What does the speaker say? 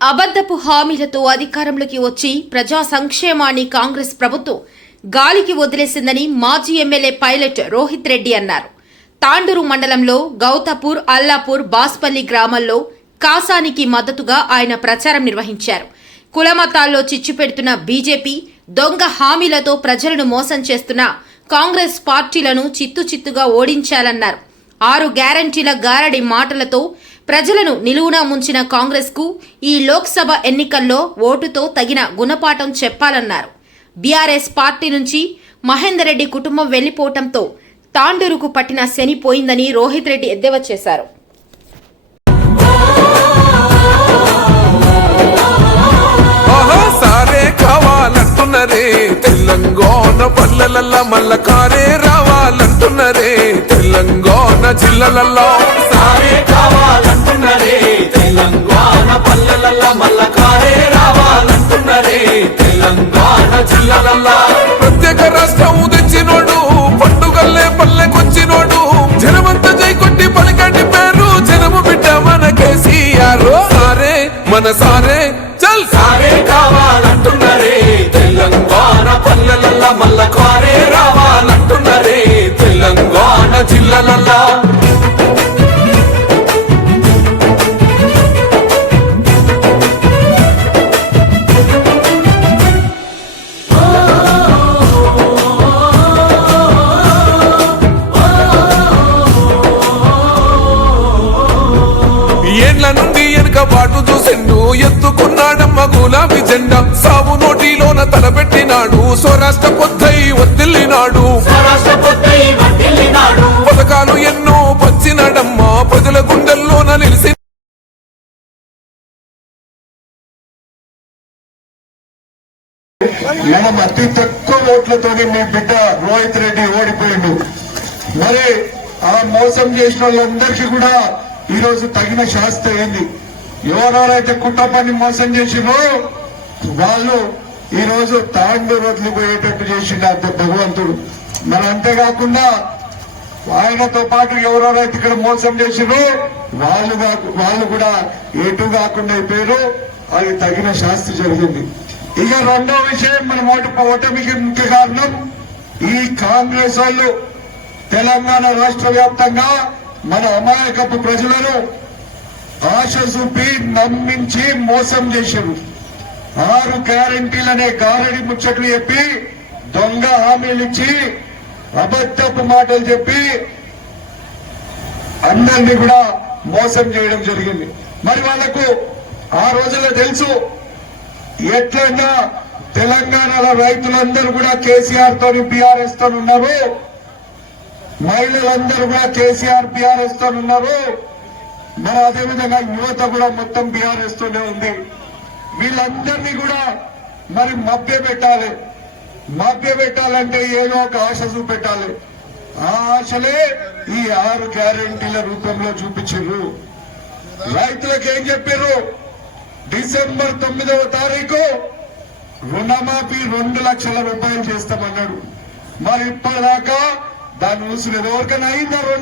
అబద్ధపు హామీలతో అధికారంలోకి వచ్చి ప్రజా సంక్షేమాన్ని కాంగ్రెస్ ప్రభుత్వం గాలికి వదిలేసిందని మాజీ ఎమ్మెల్యే పైలట్ రోహిత్ రెడ్డి అన్నారు. తాండూరు మండలంలో గౌతపూర్ అల్లాపూర్ బాస్పల్లి గ్రామాల్లో కాసానికి మద్దతుగా ఆయన ప్రచారం నిర్వహించారు. కులమతాల్లో చిచ్చు పెడుతున్న బీజేపీ దొంగ హామీలతో ప్రజలను మోసం చేస్తున్న కాంగ్రెస్ పార్టీలను చిత్తు చిత్తుగా ఓడించాలన్నారు. ఆరు గ్యారంటీల గారడి మాటలతో ప్రజలను నిలువునా ముంచిన కాంగ్రెస్కు ఈ లోక్సభ ఎన్నికల్లో ఓటుతో తగిన గుణపాఠం చెప్పాలన్నారు. బీఆర్ఎస్ పార్టీ నుంచి మహేందర్ రెడ్డి కుటుంబం వెళ్ళిపోవటంతో తాండూరుకు పట్టిన శని పోయిందని రోహిత్ రెడ్డి ఎద్దేవా చేశారు. తెలంగాణ పల్లెలల్లా మల్ల కారే రావాలంటున్నరే తెలంగాణ జిల్లలల్లో. సారే కావాలంటున్నరే తెలంగాణ పల్లెలల్లా మల్ల కారే రావాలంటున్నరే. తెలంగాణ జిల్లలల్లా ప్రత్యేక రాష్ట్రం తెచ్చినోడు పండుగల్లే పల్లెకొచ్చినోడు. జనమంత జై కొట్టి పేరు జనము బిడ్డ మన కేసీఆర్ సారే మన సారే చల్. సారే కావాలంటున్నరే ఏండ్ల నుండి వెనుక బాటు చూసిండు ఎత్తుకున్నాడమ్మ గులాబీ జెండా. సాగు నోటిలోన తలపెట్టినాడు స్వరాష్ట్ర పొద్దై వర్ధిల్లినాడు పథకాలు ఎన్నో పంచినాడమ్మ ప్రజల గుండెల్లోన నిలిసి అతి తక్కువ ఓట్లతోనే మీ బిడ్డ రోహిత్ రెడ్డి ఓడిపోయిండు. మరి ఆ మోసం చేసిన వాళ్ళందరికీ కూడా ఈరోజు తగిన శాస్త్ర ఏంది? ఎవరెవరైతే కుటుంబాన్ని మోసం చేసిరో వాళ్ళు ఈరోజు రోజు తాండు పోయేటట్టు చేసిండు అంత భగవంతుడు. మరి అంతేకాకుండా ఆయనతో పాటు ఎవరెవరైతే ఇక్కడ మోసం చేసిరో వాళ్ళు వాళ్ళు కూడా ఎటు కాకుండా అయిపోయారు. అది తగిన శాస్త్రి జరిగింది. ఇక రెండో విషయం మన ఓటు ఓటమికి ముఖ్య కారణం ఈ కాంగ్రెస్ వాళ్ళు తెలంగాణ రాష్ట్ర వ్యాప్తంగా మన అమాయకపు ప్రజలను ఆశ చూపి నమ్మించి మోసం చేశారు. ఆరు గ్యారంటీలనే గారడి ముచ్చట్లు చెప్పి దొంగ హామీలు ఇచ్చి అబద్ధపు మాటలు చెప్పి అందరినీ కూడా మోసం చేయడం జరిగింది. మరి వాళ్ళకు ఆ రోజుల్లో తెలుసు ఎట్లయినా తెలంగాణలో రైతులందరూ కూడా కేసీఆర్ తోని బీఆర్ఎస్తో ఉన్నారు. మహిళలందరూ కూడా కేసీఆర్ బీఆర్ఎస్తో ఉన్నారు. మరి అదేవిధంగా యువత కూడా మొత్తం బీఆర్ఎస్ తోనే ఉంది. వీళ్ళందరినీ కూడా మరి మభ్య పెట్టాలి. మభ్య పెట్టాలంటే ఏదో ఒక ఆశ చూపెట్టాలి. ఆ ఆశలే ఈ ఆరు గ్యారెంటీల రూపంలో చూపించారు. రైతులకు ఏం చెప్పారు? డిసెంబర్ తొమ్మిదవ తారీఖు రుణమాఫీ రెండు లక్షల రూపాయలు చేస్తామన్నాడు. మరి ఇప్పటిదాకా దాని ఊసులు ఎవరికైనా అయిందా రెండు